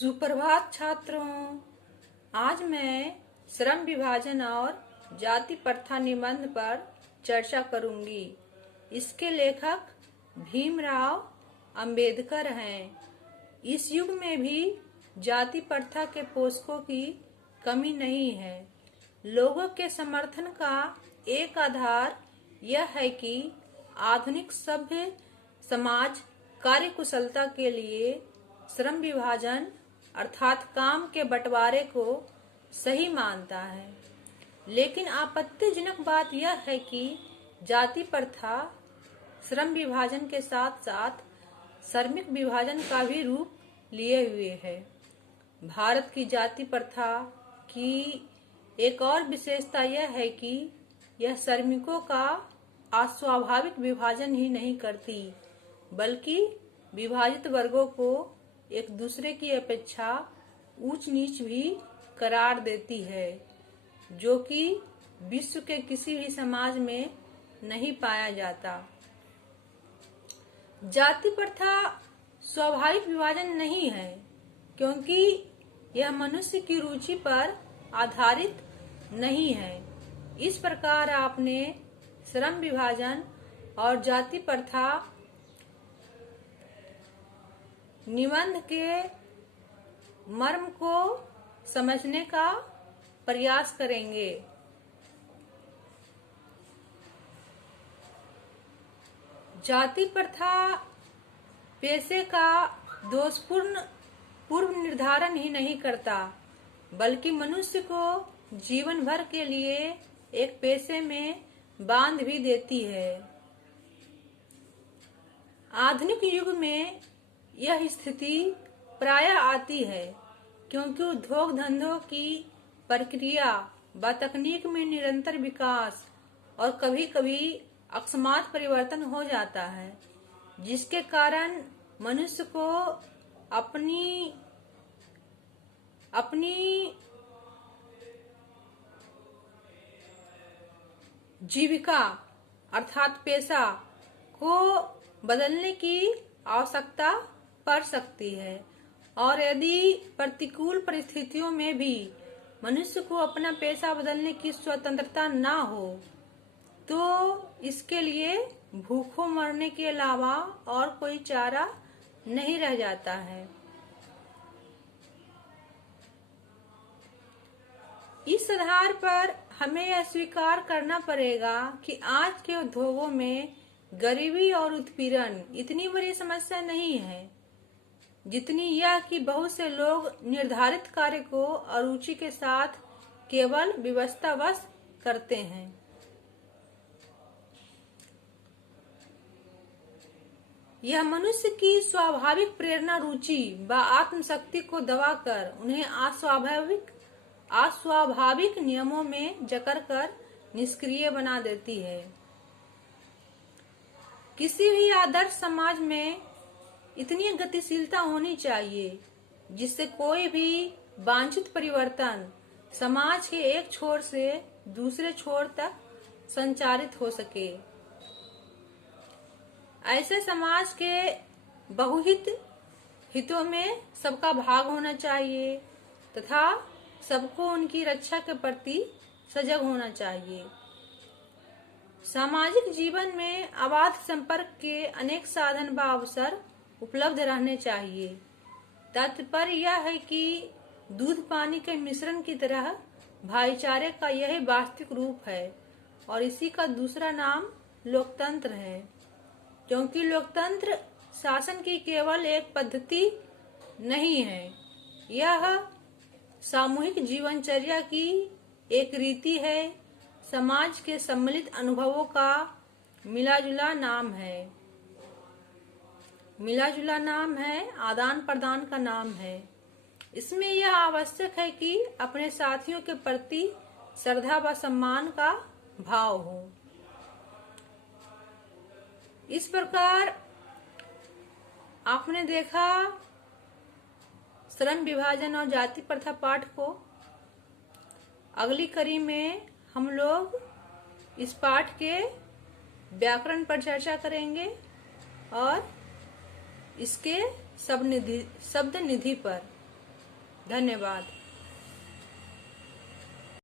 सुप्रभात छात्रों। आज मैं श्रम विभाजन और जाति प्रथा निबंध पर चर्चा करूंगी। इसके लेखक भीमराव अंबेडकर हैं। इस युग में भी जाति प्रथा के पोषकों की कमी नहीं है। लोगों के समर्थन का एक आधार यह है कि आधुनिक सभ्य समाज कार्यकुशलता के लिए श्रम विभाजन अर्थात काम के बंटवारे को सही मानता है। लेकिन आपत्तिजनक बात यह है कि जाति प्रथा श्रम विभाजन के साथ साथ श्रमिक विभाजन का भी रूप लिए हुए है। भारत की जाति प्रथा की एक और विशेषता यह है कि यह श्रमिकों का अस्वाभाविक विभाजन ही नहीं करती, बल्कि विभाजित वर्गों को एक दूसरे की अपेक्षा ऊंच नीच भी करार देती है, जो कि विश्व के किसी भी समाज में नहीं पाया जाता। जाति प्रथा स्वाभाविक विभाजन नहीं है, क्योंकि यह मनुष्य की रुचि पर आधारित नहीं है। इस प्रकार आपने श्रम विभाजन और जाति प्रथा निबंध के मर्म को समझने का प्रयास करेंगे। जाति प्रथा पेशे का दोषपूर्ण पूर्व निर्धारण ही नहीं करता, बल्कि मनुष्य को जीवन भर के लिए एक पेशे में बांध भी देती है। आधुनिक युग में यह स्थिति प्रायः आती है, क्योंकि उद्योग धंधों की प्रक्रिया व तकनीक में निरंतर विकास और कभी कभी अकस्मात परिवर्तन हो जाता है, जिसके कारण मनुष्य को अपनी जीविका अर्थात पेशा को बदलने की आवश्यकता पड़ सकती है। और यदि प्रतिकूल परिस्थितियों में भी मनुष्य को अपना पेशा बदलने की स्वतंत्रता न हो, तो इसके लिए भूखों मरने के अलावा और कोई चारा नहीं रह जाता है। इस आधार पर हमें यह स्वीकार करना पड़ेगा कि आज के उद्योगों में गरीबी और उत्पीड़न इतनी बड़ी समस्या नहीं है, जितनी यह कि बहुत से लोग निर्धारित कार्य को अरुचि के साथ केवल विवशतावश करते हैं। यह मनुष्य की स्वाभाविक प्रेरणा, रुचि व आत्मशक्ति को दबाकर उन्हें अस्वाभाविक नियमों में जकड़कर निष्क्रिय बना देती है। किसी भी आदर्श समाज में इतनी गतिशीलता होनी चाहिए जिससे कोई भी वांछित परिवर्तन समाज के एक छोर से दूसरे छोर तक संचारित हो सके। ऐसे समाज के बहुहित हितों में सबका भाग होना चाहिए तथा सबको उनकी रक्षा के प्रति सजग होना चाहिए। सामाजिक जीवन में अबाध संपर्क के अनेक साधन व अवसर उपलब्ध रहने चाहिए। तात्पर्य यह है कि दूध पानी के मिश्रण की तरह भाईचारे का यही वास्तविक रूप है, और इसी का दूसरा नाम लोकतंत्र है, क्योंकि लोकतंत्र शासन की केवल एक पद्धति नहीं है, यह सामूहिक जीवनचर्या की एक रीति है, समाज के सम्मिलित अनुभवों का मिलाजुला नाम है, आदान प्रदान का नाम है। इसमें यह आवश्यक है कि अपने साथियों के प्रति श्रद्धा व सम्मान का भाव हो। इस प्रकार आपने देखा श्रम विभाजन और जाति प्रथा पाठ को। अगली कड़ी में हम लोग इस पाठ के व्याकरण पर चर्चा करेंगे और इसके शब्द निधि पर। धन्यवाद।